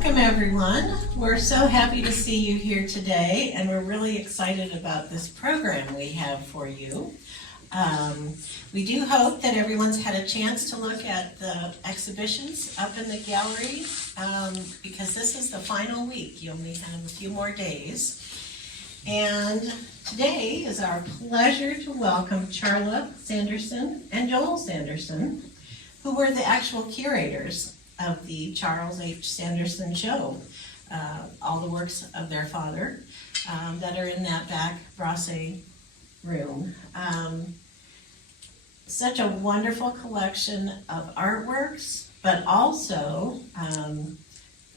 Welcome everyone. We're so happy to see you here today, and we're really excited about this program we have for you. We do hope that everyone's had a chance to look at the exhibitions up in the gallery, because this is the final week. You only have a few more days. And today is our pleasure to welcome Charla Sanderson and Joel Sanderson, who were the actual curators of the Charles H. Sanderson show. All the works of their father that are in that back brasse room. Such a wonderful collection of artworks, but also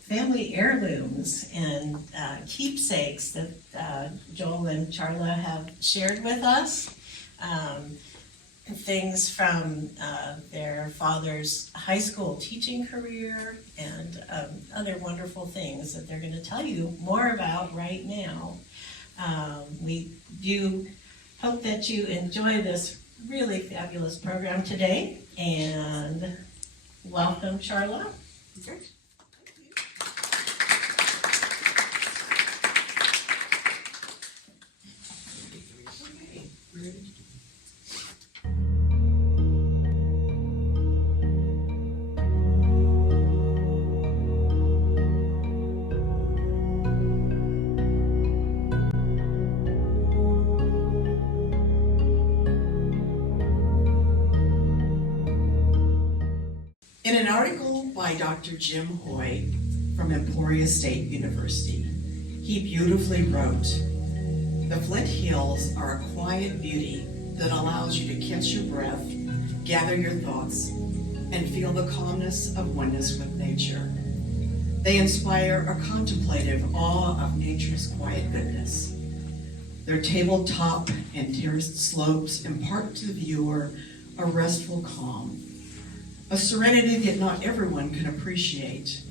family heirlooms and keepsakes that Joel and Charla have shared with us. Things from their father's high school teaching career and other wonderful things that they're going to tell you more about right now. We do hope that you enjoy this really fabulous program today, and welcome, Charla. Great. In an article by Dr. Jim Hoy from Emporia State University, he beautifully wrote, "The Flint Hills are a quiet beauty that allows you to catch your breath, gather your thoughts, and feel the calmness of oneness with nature. They inspire a contemplative awe of nature's quiet goodness. Their tabletop and terraced slopes impart to the viewer a restful calm, a serenity that not everyone can appreciate,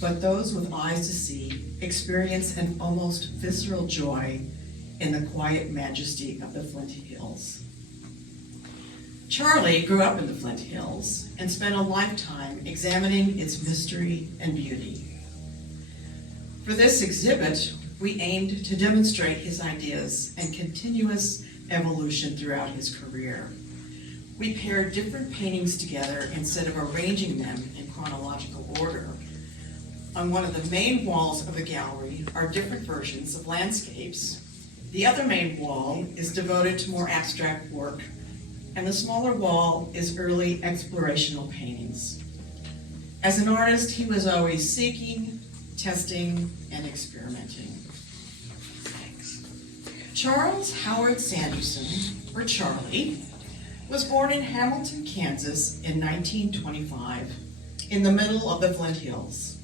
but those with eyes to see experience an almost visceral joy in the quiet majesty of the Flint Hills." Charlie grew up in the Flint Hills and spent a lifetime examining its mystery and beauty. For this exhibit, we aimed to demonstrate his ideas and continuous evolution throughout his career. We paired different paintings together instead of arranging them in chronological order. On one of the main walls of the gallery are different versions of landscapes. The other main wall is devoted to more abstract work, and the smaller wall is early explorational paintings. As an artist, he was always seeking, testing, and experimenting. Charles Howard Sanderson, or Charlie, was born in Hamilton, Kansas in 1925, in the middle of the Flint Hills.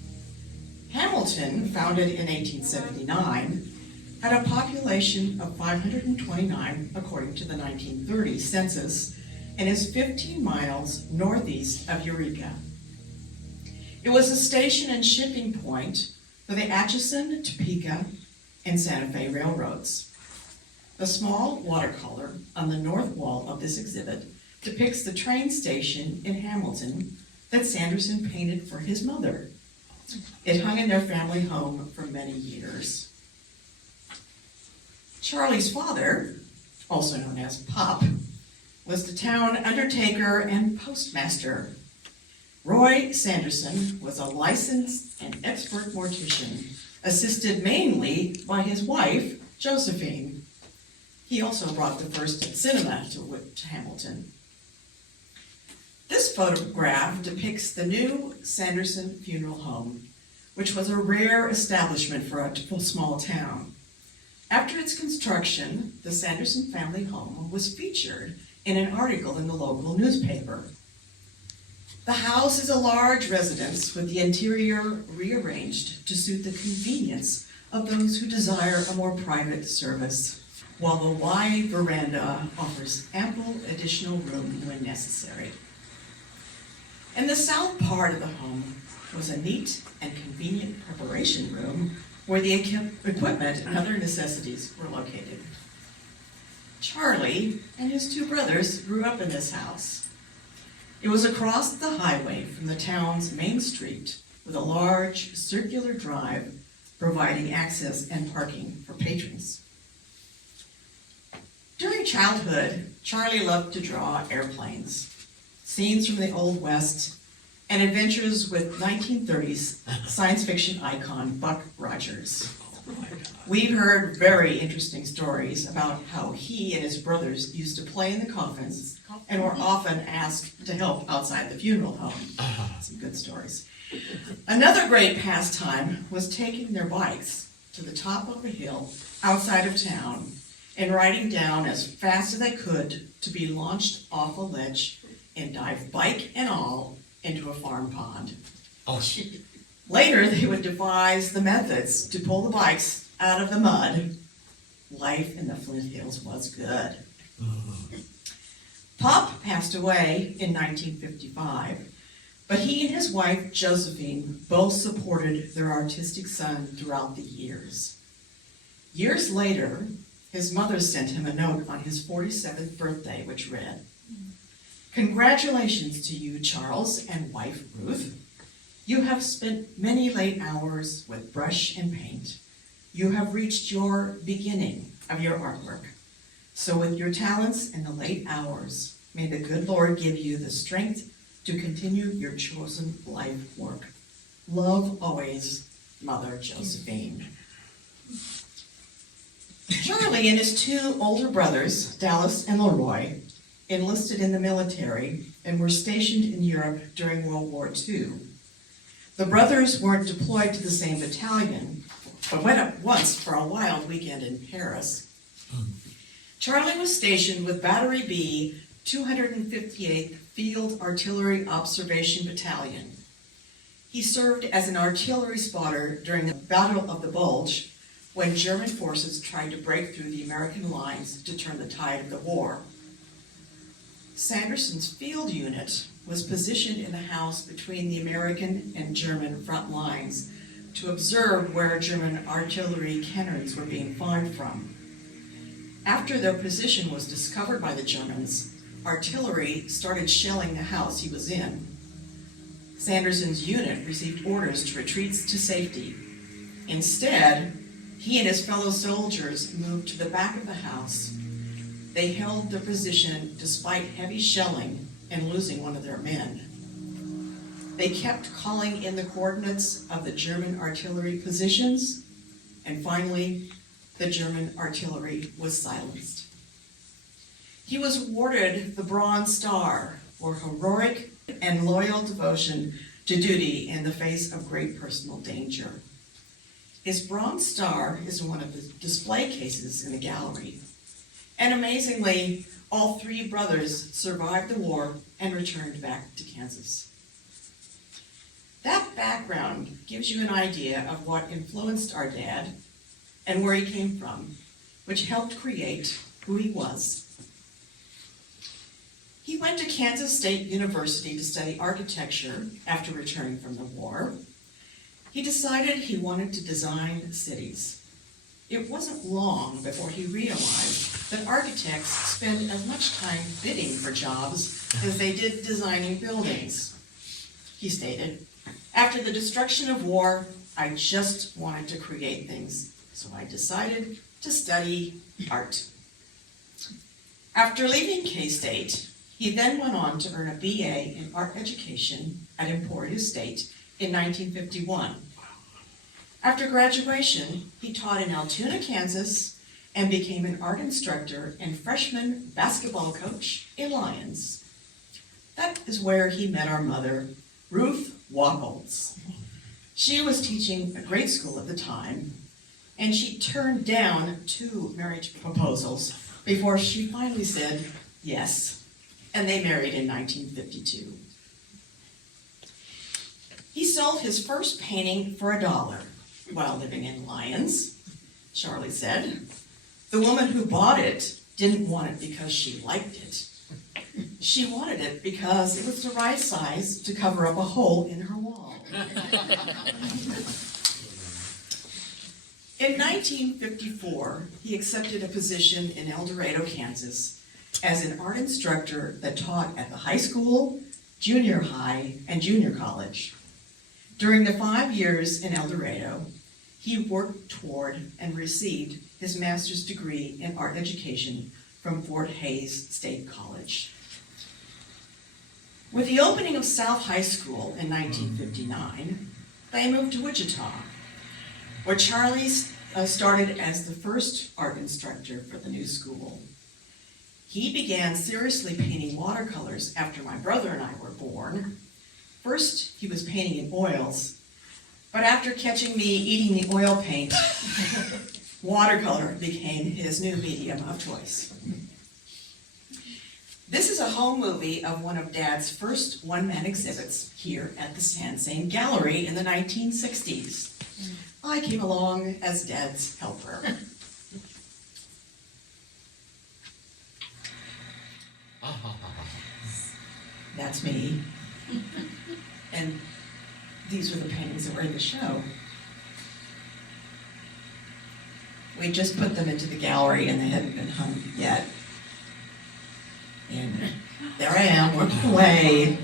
Hamilton, founded in 1879, had a population of 529 according to the 1930 census, and is 15 miles northeast of Eureka. It was a station and shipping point for the Atchison, Topeka, and Santa Fe railroads. The small watercolor on the north wall of this exhibit depicts the train station in Hamilton that Sanderson painted for his mother. It hung in their family home for many years. Charlie's father, also known as Pop, was the town undertaker and postmaster. Roy Sanderson was a licensed and expert mortician, assisted mainly by his wife, Josephine. He also brought the first cinema to Hamilton. This photograph depicts the new Sanderson Funeral Home, which was a rare establishment for a small town. After its construction, the Sanderson family home was featured in an article in the local newspaper. The house is a large residence with the interior rearranged to suit the convenience of those who desire a more private service, while the wide veranda offers ample additional room when necessary. In the south part of the home was a neat and convenient preparation room where the equipment and other necessities were located. Charlie and his two brothers grew up in this house. It was across the highway from the town's main street with a large circular drive providing access and parking for patrons. During childhood, Charlie loved to draw airplanes, scenes from the Old West, and adventures with 1930s science fiction icon Buck Rogers. We've heard very interesting stories about how he and his brothers used to play in the coffins and were often asked to help outside the funeral home. Some good stories. Another great pastime was taking their bikes to the top of a hill outside of town and riding down as fast as they could to be launched off a ledge and dive bike and all into a farm pond. Oh, shit. Later, they would devise the methods to pull the bikes out of the mud. Life in the Flint Hills was good. Pop passed away in 1955, but he and his wife, Josephine, both supported their artistic son throughout the years. Years later, his mother sent him a note on his 47th birthday, which read, "Congratulations to you, Charles, and wife Ruth. You have spent many late hours with brush and paint. You have reached your beginning of your artwork. So with your talents and the late hours, may the good Lord give you the strength to continue your chosen life work. Love always, Mother Josephine." Charlie and his two older brothers, Dallas and Leroy, enlisted in the military and were stationed in Europe during World War II. The brothers weren't deployed to the same battalion, but went up once for a wild weekend in Paris. Charlie was stationed with Battery B, 258th Field Artillery Observation Battalion. He served as an artillery spotter during the Battle of the Bulge, when German forces tried to break through the American lines to turn the tide of the war. Sanderson's field unit was positioned in the house between the American and German front lines to observe where German artillery cannons were being fired from. After their position was discovered by the Germans, artillery started shelling the house he was in. Sanderson's unit received orders to retreat to safety. Instead, he and his fellow soldiers moved to the back of the house. They held their position despite heavy shelling and losing one of their men. They kept calling in the coordinates of the German artillery positions, and finally, the German artillery was silenced. He was awarded the Bronze Star for heroic and loyal devotion to duty in the face of great personal danger. His Bronze Star is in one of the display cases in the gallery. And amazingly, all three brothers survived the war and returned back to Kansas. That background gives you an idea of what influenced our dad and where he came from, which helped create who he was. He went to Kansas State University to study architecture after returning from the war. He decided he wanted to design cities. It wasn't long before he realized that architects spend as much time bidding for jobs as they did designing buildings. He stated, "After the destruction of war, I just wanted to create things, so I decided to study art." After leaving K-State, he then went on to earn a BA in art education at Emporia State in 1951. After graduation, he taught in Altoona, Kansas, and became an art instructor and freshman basketball coach in Lyons. That is where he met our mother, Ruth Wackles. She was teaching a grade school at the time, and she turned down 2 marriage proposals before she finally said yes, and they married in 1952. He sold his first painting for $1 while living in Lyons, Charlie said. The woman who bought it didn't want it because she liked it. She wanted it because it was the right size to cover up a hole in her wall. In 1954, he accepted a position in El Dorado, Kansas, as an art instructor that taught at the high school, junior high, and junior college. During the 5 years in El Dorado, he worked toward and received his master's degree in art education from Fort Hays State College. With the opening of South High School in 1959, they moved to Wichita, where Charlie started as the first art instructor for the new school. He began seriously painting watercolors after my brother and I were born. First, he was painting in oils, but after catching me eating the oil paint, watercolor became his new medium of choice. This is a home movie of one of Dad's first one-man exhibits here at the Sandzen Gallery in the 1960s. I came along as Dad's helper. That's me. And these were the paintings that were in the show. We just put them into the gallery and they hadn't been hung yet. And there I am, working away.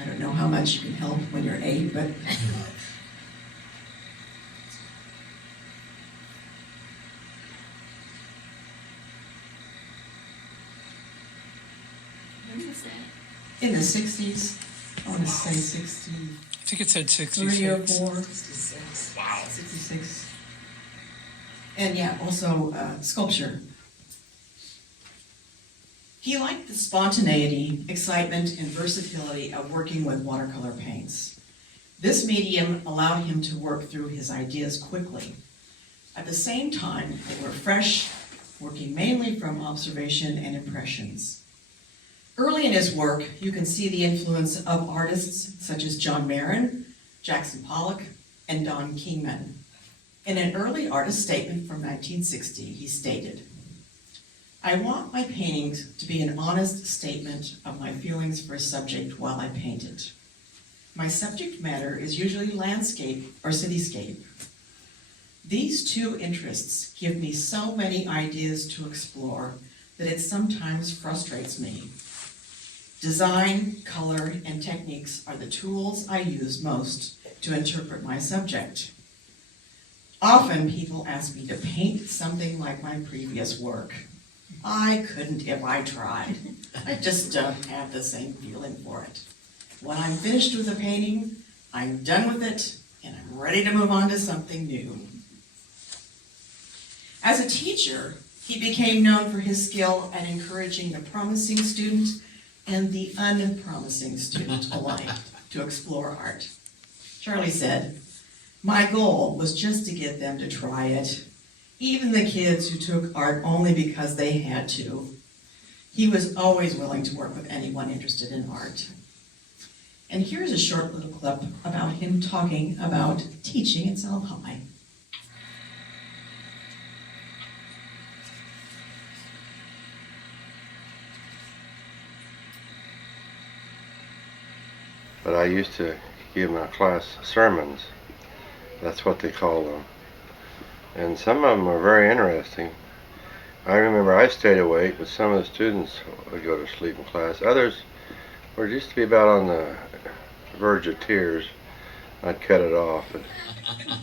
I don't know how much you can help when you're 8, but When was that? in the 60s, I want to say 63 I think it said or 66. 4, 66. Wow. 66. And yeah, also sculpture. He liked the spontaneity, excitement, and versatility of working with watercolor paints. This medium allowed him to work through his ideas quickly. At the same time, they were fresh, working mainly from observation and impressions. Early in his work, you can see the influence of artists such as John Marin, Jackson Pollock, and Don Kingman. In an early artist statement from 1960, he stated, "I want my paintings to be an honest statement of my feelings for a subject while I paint it. My subject matter is usually landscape or cityscape. These two interests give me so many ideas to explore that it sometimes frustrates me. Design, color, and techniques are the tools I use most to interpret my subject. Often people ask me to paint something like my previous work. I couldn't if I tried. I just don't have the same feeling for it. When I'm finished with a painting, I'm done with it, and I'm ready to move on to something new." As a teacher, he became known for his skill at encouraging the promising student and the unpromising student alike to explore art. Charlie said, "My goal was just to get them to try it, even the kids who took art only because they had to. He was always willing to work with anyone interested in art." And here's a short little clip about him talking about teaching at South High. But I used to give my class sermons. That's what they call them. And some of them are very interesting. I remember I stayed awake, but some of the students would go to sleep in class. Others were used to be about on the verge of tears. I'd cut it off.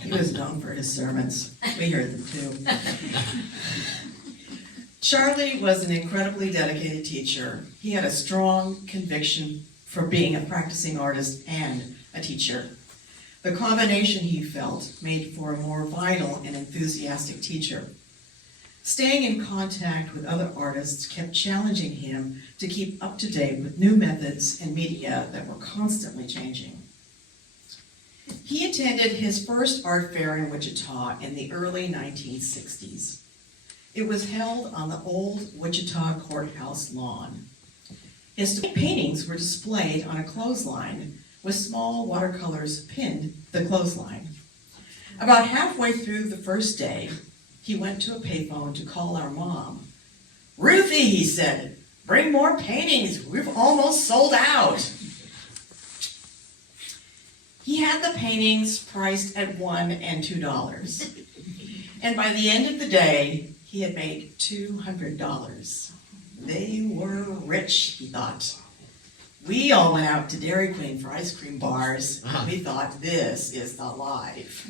He was known for his sermons. We heard them too. Charlie was an incredibly dedicated teacher. He had a strong conviction for being a practicing artist and a teacher. The combination, he felt, made for a more vital and enthusiastic teacher. Staying in contact with other artists kept challenging him to keep up to date with new methods and media that were constantly changing. He attended his first art fair in Wichita in the early 1960s. It was held on the old Wichita courthouse lawn. His paintings were displayed on a clothesline with small watercolors pinned to the clothesline. About halfway through the first day, he went to a payphone to call our mom. "Ruthie," he said, "bring more paintings. We've almost sold out." He had the paintings priced at $1 and $2. And by the end of the day, he had made $200. They were rich, he thought. We all went out to Dairy Queen for ice cream bars. We thought, this is the life.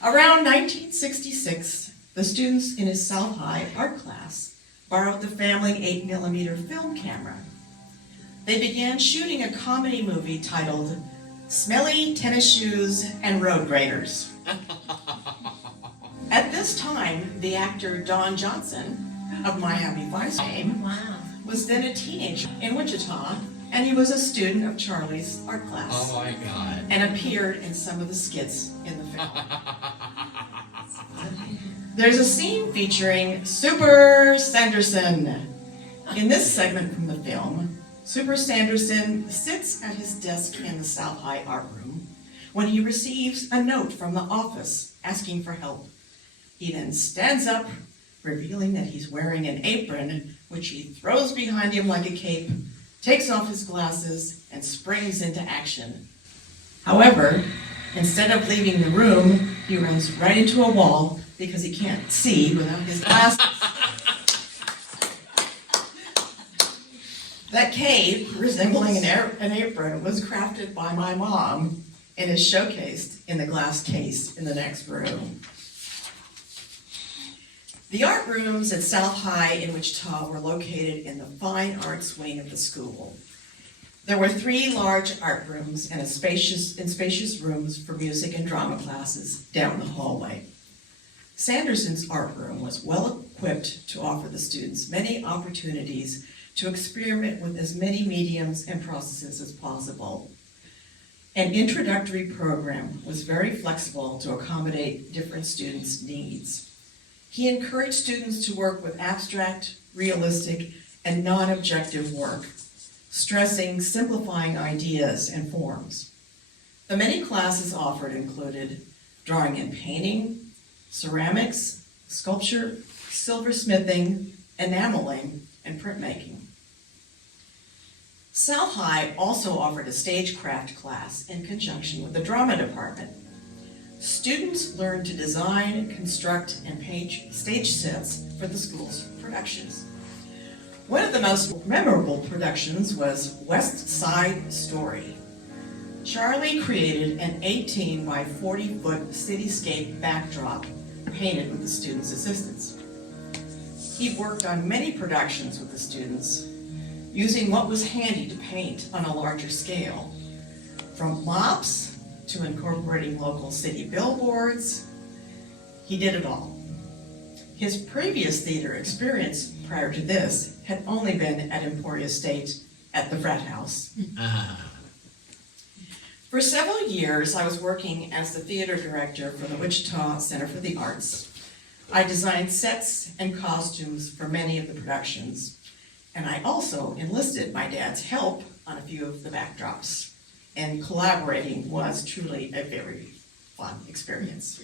Around 1966, the students in his South High art class borrowed the family 8mm film camera. They began shooting a comedy movie titled Smelly Tennis Shoes and Road Graders. At this time, the actor Don Johnson of Miami Vice fame was then a teenager in Wichita, and he was a student of Charlie's art class. Oh my God. And appeared in some of the skits in the film. There's a scene featuring Super Sanderson. In this segment from the film, Super Sanderson sits at his desk in the South High art room when he receives a note from the office asking for help. He then stands up, revealing that he's wearing an apron, which he throws behind him like a cape, takes off his glasses, and springs into action. However, instead of leaving the room, he runs right into a wall because he can't see without his glasses. That cape, resembling an apron, was crafted by my mom and is showcased in the glass case in the next room. The art rooms at South High in Wichita were located in the fine arts wing of the school. There were 3 large art rooms and spacious rooms for music and drama classes down the hallway. Sanderson's art room was well equipped to offer the students many opportunities to experiment with as many mediums and processes as possible. An introductory program was very flexible to accommodate different students' needs. He encouraged students to work with abstract, realistic, and non-objective work, stressing simplifying ideas and forms. The many classes offered included drawing and painting, ceramics, sculpture, silversmithing, enameling, and printmaking. South High also offered a stagecraft class in conjunction with the drama department. Students learned to design, construct, and paint stage sets for the school's productions. One of the most memorable productions was West Side Story. Charlie created an 18 by 40-foot cityscape backdrop painted with the students' assistance. He worked on many productions with the students, using what was handy to paint on a larger scale, from mops to incorporating local city billboards. He did it all. His previous theater experience prior to this had only been at Emporia State at the frat house. For several years, I was working as the theater director for the Wichita Center for the Arts. I designed sets and costumes for many of the productions, and I also enlisted my dad's help on a few of the backdrops. And collaborating was truly a very fun experience.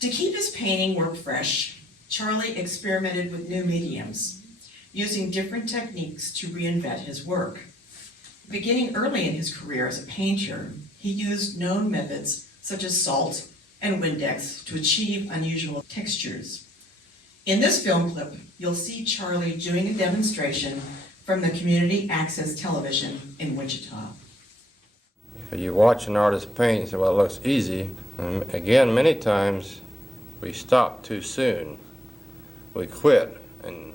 To keep his painting work fresh, Charlie experimented with new mediums, using different techniques to reinvent his work. Beginning early in his career as a painter, he used known methods such as salt and Windex to achieve unusual textures. In this film clip, you'll see Charlie doing a demonstration from the community access television in Wichita. You watch an artist paint and say, well, it looks easy. And again, many times we stop too soon. We quit. And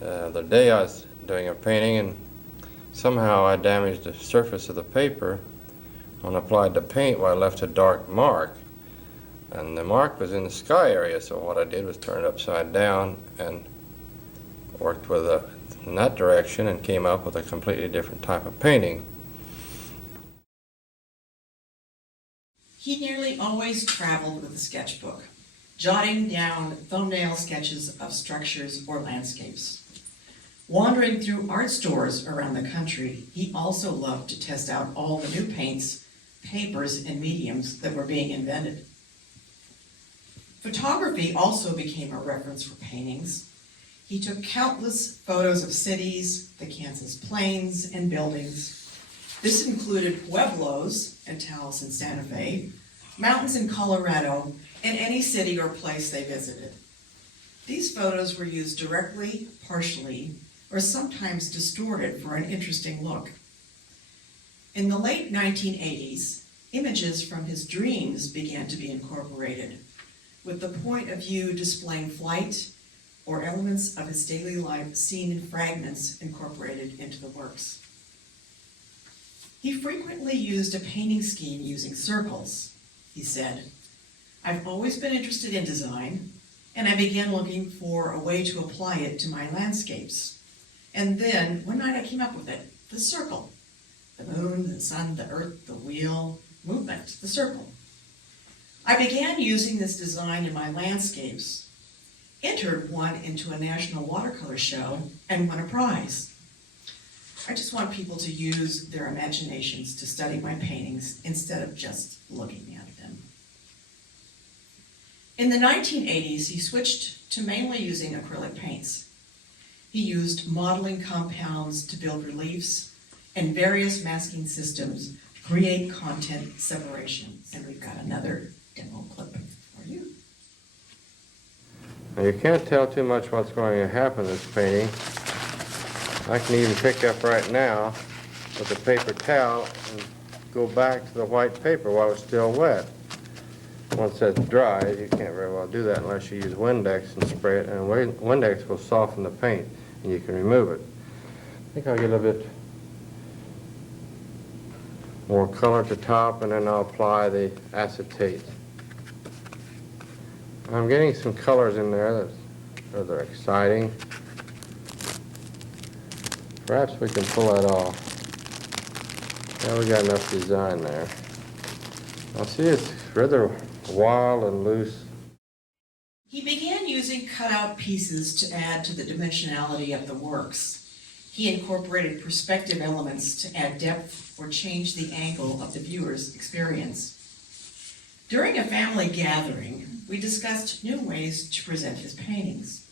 the day I was doing a painting, and somehow I damaged the surface of the paper. When I applied the paint, well, I left a dark mark. And the mark was in the sky area, so what I did was turn it upside down and worked with in that direction and came up with a completely different type of painting. He nearly always traveled with a sketchbook, jotting down thumbnail sketches of structures or landscapes. Wandering through art stores around the country, he also loved to test out all the new paints, papers, and mediums that were being invented. Photography also became a reference for paintings. He took countless photos of cities, the Kansas plains, and buildings. This included pueblos and Taos and Santa Fe, mountains in Colorado, and any city or place they visited. These photos were used directly, partially, or sometimes distorted for an interesting look. In the late 1980s, images from his dreams began to be incorporated, with the point of view displaying flight or elements of his daily life seen in fragments incorporated into the works. He frequently used a painting scheme using circles. He said, "I've always been interested in design, and I began looking for a way to apply it to my landscapes. And then, one night I came up with it, the circle. The moon, the sun, the earth, the wheel, movement, the circle. I began using this design in my landscapes, entered one into a national watercolor show, and won a prize. I just want people to use their imaginations to study my paintings instead of just looking at them." In the 1980s, he switched to mainly using acrylic paints. He used modeling compounds to build reliefs and various masking systems to create content separation. And we've got another demo clip for you. Now you can't tell too much what's going to happen in this painting. I can even pick up right now with a paper towel and go back to the white paper while it's still wet. Once that's dry, you can't very well do that unless you use Windex and spray it, and Windex will soften the paint and you can remove it. I think I'll get a little bit more color at the top, and then I'll apply the acetate. I'm getting some colors in there that are exciting. Perhaps we can pull that off. Yeah, we got enough design there. Now see, it's rather wild and loose. He began using cutout pieces to add to the dimensionality of the works. He incorporated perspective elements to add depth or change the angle of the viewer's experience. During a family gathering, we discussed new ways to present his paintings.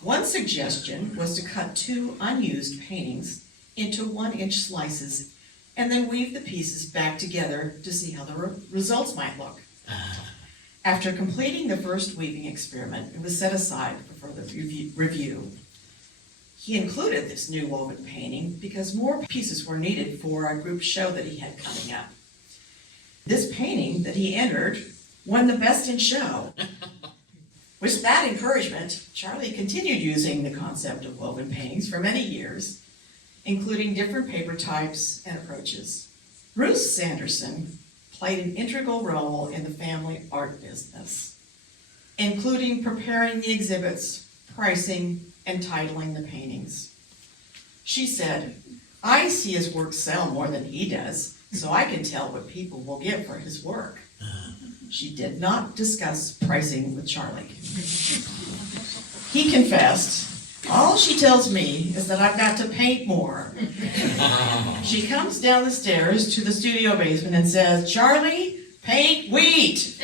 One suggestion was to cut 2 unused paintings into 1-inch slices and then weave the pieces back together to see how the results might look. After completing the first weaving experiment, it was set aside for further review. He included this new woven painting because more pieces were needed for a group show that he had coming up. This painting that he entered won the Best in Show. With that encouragement, Charlie continued using the concept of woven paintings for many years, including different paper types and approaches. Ruth Sanderson played an integral role in the family art business, including preparing the exhibits, pricing, and titling the paintings. She said, "I see his work sell more than he does, so I can tell what people will give for his work." She did not discuss pricing with Charlie. He confessed, "All she tells me is that I've got to paint more." She comes down the stairs to the studio basement and says, "Charlie, paint wheat."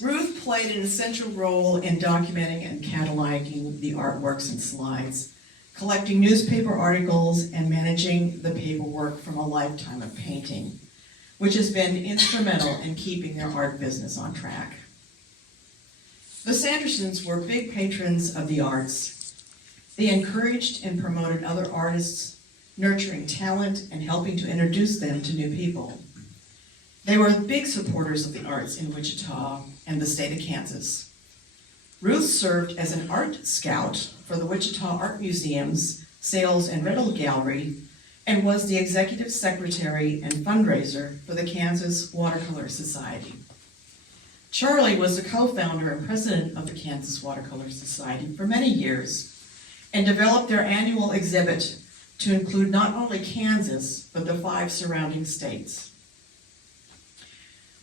Ruth played an essential role in documenting and cataloging the artworks and slides, collecting newspaper articles, and managing the paperwork from a lifetime of painting, which has been instrumental in keeping their art business on track. The Sandersons were big patrons of the arts. They encouraged and promoted other artists, nurturing talent and helping to introduce them to new people. They were big supporters of the arts in Wichita and the state of Kansas. Ruth served as an art scout for the Wichita Art Museum's Sales and Rental Gallery and was the executive secretary and fundraiser for the Kansas Watercolor Society. Charlie was the co-founder and president of the Kansas Watercolor Society for many years and developed their annual exhibit to include not only Kansas, but the 5 surrounding states.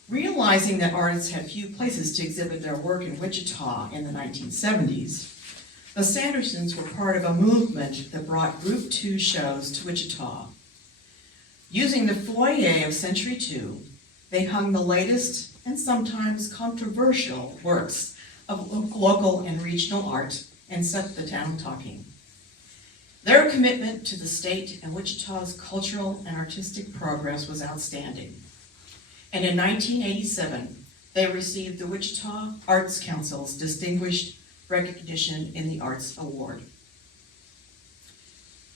Realizing that artists had few places to exhibit their work in Wichita in the 1970s, the Sandersons were part of a movement that brought Group 2 shows to Wichita. Using the foyer of Century 2, they hung the latest and sometimes controversial works of local and regional art and set the town talking. Their commitment to the state and Wichita's cultural and artistic progress was outstanding. And in 1987, they received the Wichita Arts Council's Distinguished recognition in the Arts Award.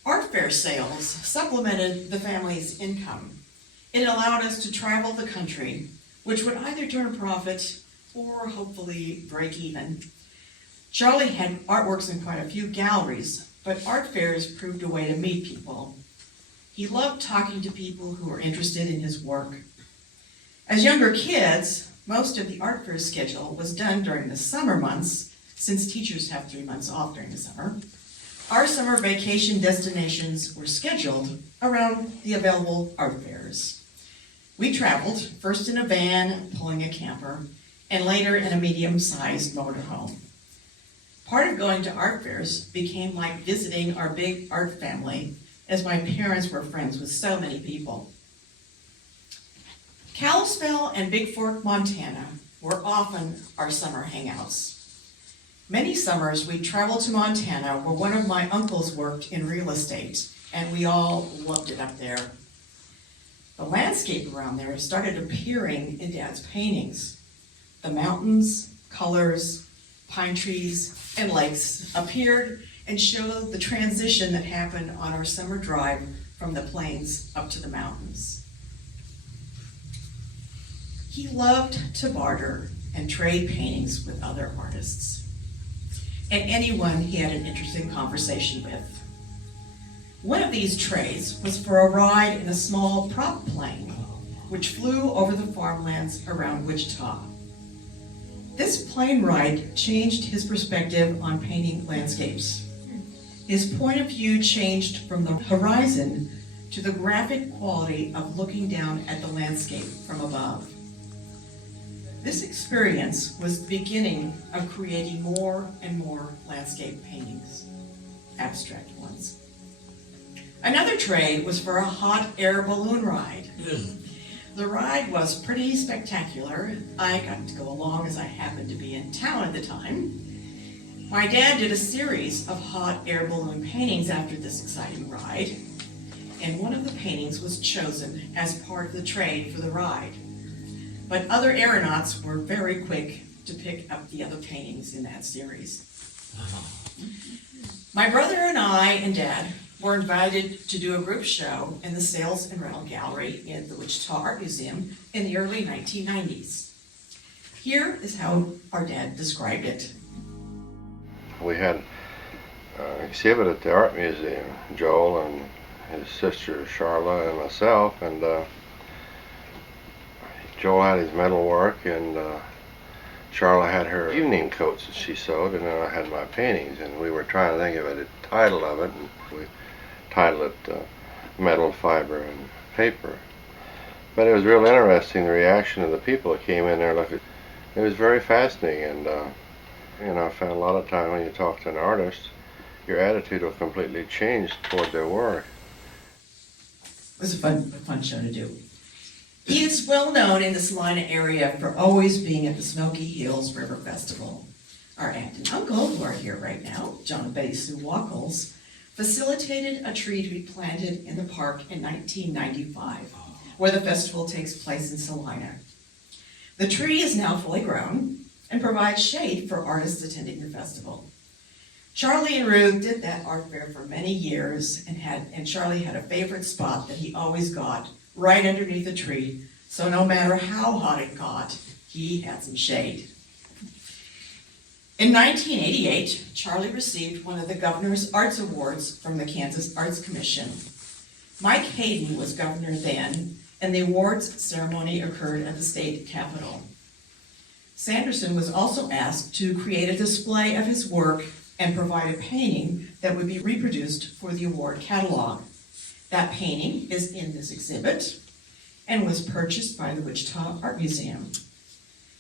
Art fair sales supplemented the family's income. It allowed us to travel the country, which would either turn a profit or hopefully break even. Charlie had artworks in quite a few galleries, but art fairs proved a way to meet people. He loved talking to people who were interested in his work. As younger kids, most of the art fair schedule was done during the summer months, since teachers have 3 months off during the summer. Our summer vacation destinations were scheduled around the available art fairs. We traveled, first in a van pulling a camper, and later in a medium-sized motorhome. Part of going to art fairs became like visiting our big art family, as my parents were friends with so many people. Kalispell and Big Fork, Montana were often our summer hangouts. Many summers we traveled to Montana where one of my uncles worked in real estate, and we all loved it up there. The landscape around there started appearing in Dad's paintings. The mountains, colors, pine trees, and lakes appeared and showed the transition that happened on our summer drive from the plains up to the mountains. He loved to barter and trade paintings with other artists, and anyone he had an interesting conversation with. One of these trades was for a ride in a small prop plane, which flew over the farmlands around Wichita. This plane ride changed his perspective on painting landscapes. His point of view changed from the horizon to the graphic quality of looking down at the landscape from above. This experience was the beginning of creating more and more landscape paintings, abstract ones. Another trade was for a hot air balloon ride. The ride was pretty spectacular. I got to go along as I happened to be in town at the time. My dad did a series of hot air balloon paintings after this exciting ride, and one of the paintings was chosen as part of the trade for the ride. But other aeronauts were very quick to pick up the other paintings in that series. My brother and I and Dad were invited to do a group show in the Sales and Rental Gallery in the Wichita Art Museum in the early 1990s. Here is how our dad described it. We had an exhibit at the art museum, Joel and his sister Charla and myself, and Joel had his metal work, and Charla had her evening coats that she sewed, and then I had my paintings, and we were trying to think of a title of it, and we titled it Metal, Fiber, and Paper. But it was real interesting, the reaction of the people that came in there. It was very fascinating, and I found a lot of time when you talk to an artist, your attitude will completely change toward their work. It was a fun show to do. He is well known in the Salina area for always being at the Smoky Hills River Festival. Our aunt and uncle, who are here right now, John and Betty Sue Wackles, facilitated a tree to be planted in the park in 1995, where the festival takes place in Salina. The tree is now fully grown and provides shade for artists attending the festival. Charlie and Ruth did that art fair for many years, and Charlie had a favorite spot that he always got right underneath the tree, so no matter how hot it got, he had some shade. In 1988, Charlie received one of the Governor's Arts Awards from the Kansas Arts Commission. Mike Hayden was governor then, and the awards ceremony occurred at the state capitol. Sanderson was also asked to create a display of his work and provide a painting that would be reproduced for the award catalog. That painting is in this exhibit and was purchased by the Wichita Art Museum.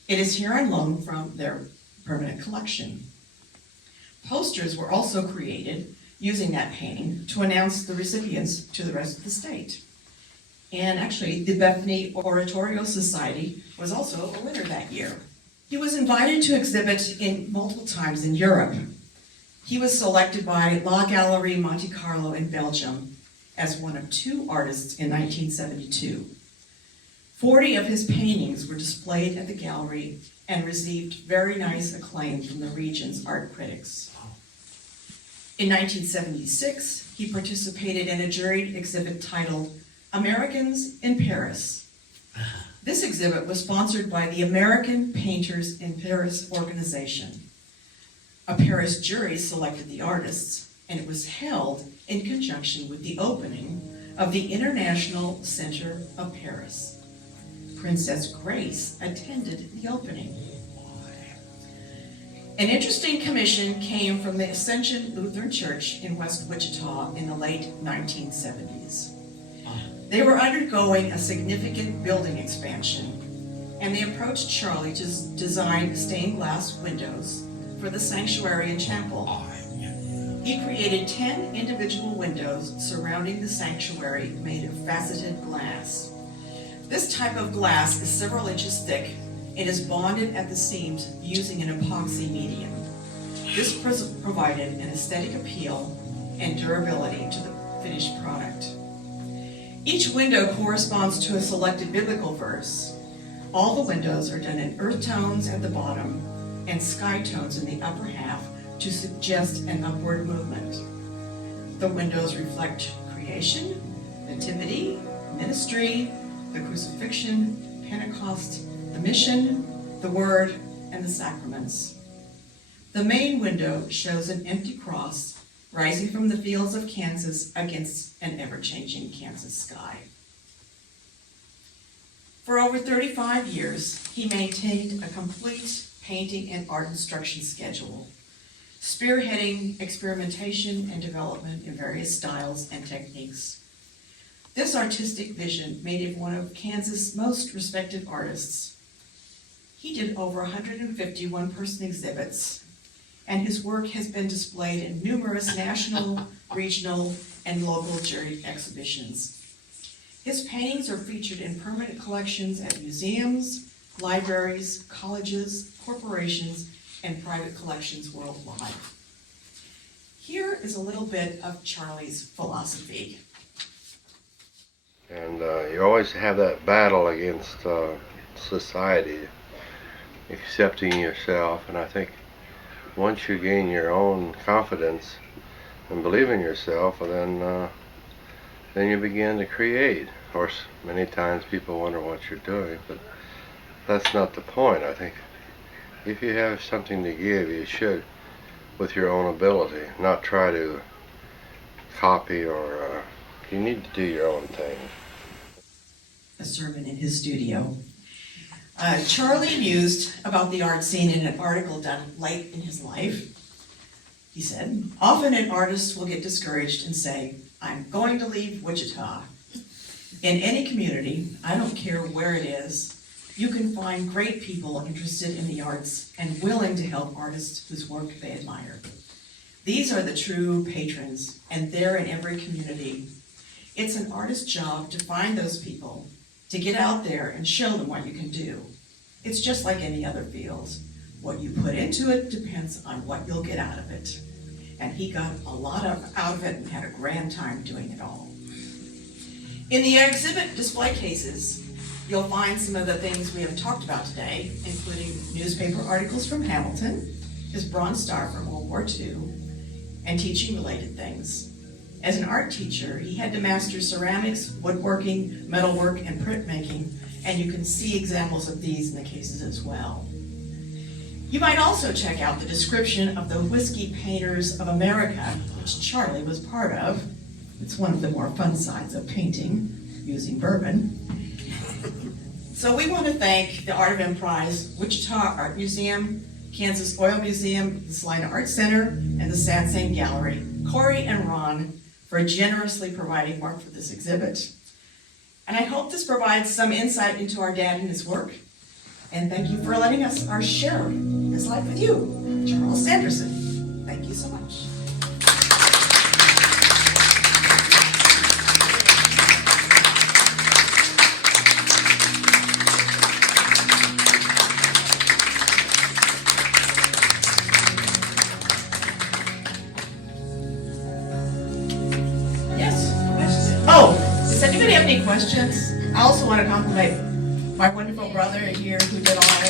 It is here on loan from their permanent collection. Posters were also created using that painting to announce the recipients to the rest of the state. And actually, the Bethany Oratorio Society was also a winner that year. He was invited to exhibit multiple times in Europe. He was selected by La Gallery Monte Carlo in Belgium as one of 2 artists in 1972. 40 of his paintings were displayed at the gallery and received very nice acclaim from the region's art critics. In 1976, he participated in a juried exhibit titled Americans in Paris. This exhibit was sponsored by the American Painters in Paris organization. A Paris jury selected the artists, and it was held in conjunction with the opening of the International Center of Paris. Princess Grace attended the opening. An interesting commission came from the Ascension Lutheran Church in West Wichita in the late 1970s. They were undergoing a significant building expansion, and they approached Charlie to design stained glass windows for the sanctuary and chapel. He created 10 individual windows surrounding the sanctuary made of faceted glass. This type of glass is several inches thick and is bonded at the seams using an epoxy medium. This provided an aesthetic appeal and durability to the finished product. Each window corresponds to a selected biblical verse. All the windows are done in earth tones at the bottom and sky tones in the upper half to suggest an upward movement. The windows reflect creation, nativity, ministry, the crucifixion, Pentecost, the mission, the word, and the sacraments. The main window shows an empty cross rising from the fields of Kansas against an ever-changing Kansas sky. For over 35 years, he maintained a complete painting and art instruction schedule, spearheading experimentation and development in various styles and techniques. This artistic vision made him one of Kansas' most respected artists. He did over 150 one-person exhibits, and his work has been displayed in numerous national, regional, and local juried exhibitions. His paintings are featured in permanent collections at museums, libraries, colleges, corporations, and private collections worldwide. Here is a little bit of Charlie's philosophy. And you always have that battle against society, accepting yourself. And I think once you gain your own confidence and believe in yourself, then you begin to create. Of course, many times people wonder what you're doing, but that's not the point. I think if you have something to give, you should, with your own ability, not try to copy or you need to do your own thing. A sermon in his studio. Charlie mused about the art scene in an article done late in his life. He said, "Often an artist will get discouraged and say, 'I'm going to leave Wichita.' In any community, I don't care where it is, you can find great people interested in the arts and willing to help artists whose work they admire. These are the true patrons, and they're in every community. It's an artist's job to find those people, to get out there and show them what you can do. It's just like any other field. What you put into it depends on what you'll get out of it." And he got a lot out of it and had a grand time doing it all. In the exhibit display cases, you'll find some of the things we have talked about today, including newspaper articles from Hamilton, his Bronze Star from World War II, and teaching-related things. As an art teacher, he had to master ceramics, woodworking, metalwork, and printmaking, and you can see examples of these in the cases as well. You might also check out the description of the Whiskey Painters of America, which Charlie was part of. It's one of the more fun sides of painting, using bourbon. So we want to thank the Art of Emprise, Wichita Art Museum, Kansas Oil Museum, the Salina Art Center, and the Sandzen Gallery, Corey and Ron, for generously providing work for this exhibit. And I hope this provides some insight into our dad and his work. And thank you for letting us share his life with you, Charla Sanderson. Thank you so much. Yes, questions? Oh, does anybody have any questions? I also want to compliment my wonderful brother here who did all of that.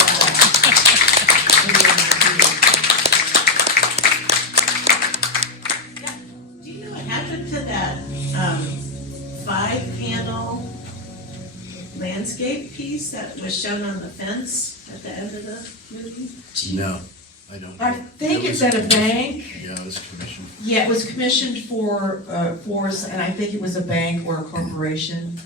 Do you know what happened to that 5-panel landscape piece that was shown on the fence at the end of the movie? No, I don't. I think it's at a bank. Yeah, it was commissioned. Yeah, it was commissioned for, and I think it was a bank or a corporation.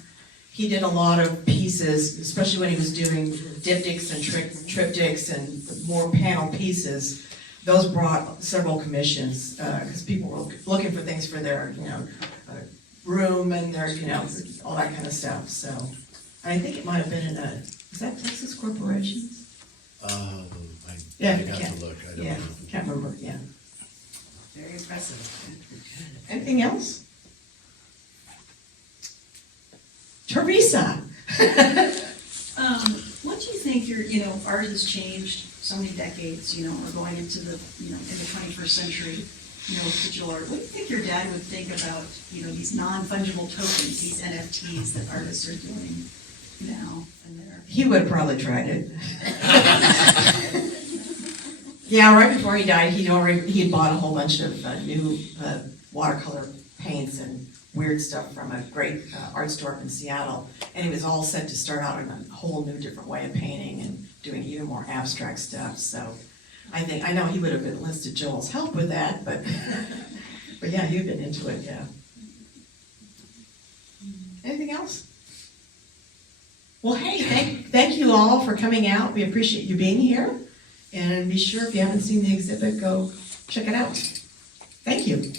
He did a lot of pieces, especially when he was doing diptychs and triptychs and more panel pieces. Those brought several commissions, because people were looking for things for their, room and their, all that kind of stuff, so. I think it might have been in is that Texas Corporations? Yeah, I got yeah, to look, I don't Yeah, know. can't remember, yeah. Very impressive. Anything else? Teresa? What do you think art has changed so many decades, we're going into the, in the 21st century, with digital art. What do you think your dad would think about, these non-fungible tokens, these NFTs that artists are doing now and there? He would have probably tried it. Yeah, right before he died, he had bought a whole bunch of new watercolor paints and weird stuff from a great art store up in Seattle. And he was all set to start out in a whole new different way of painting and doing even more abstract stuff. So I know he would have enlisted Joel's help with that, but yeah, you've been into it, yeah. Anything else? Well, hey, thank you all for coming out. We appreciate you being here. And be sure, if you haven't seen the exhibit, go check it out. Thank you.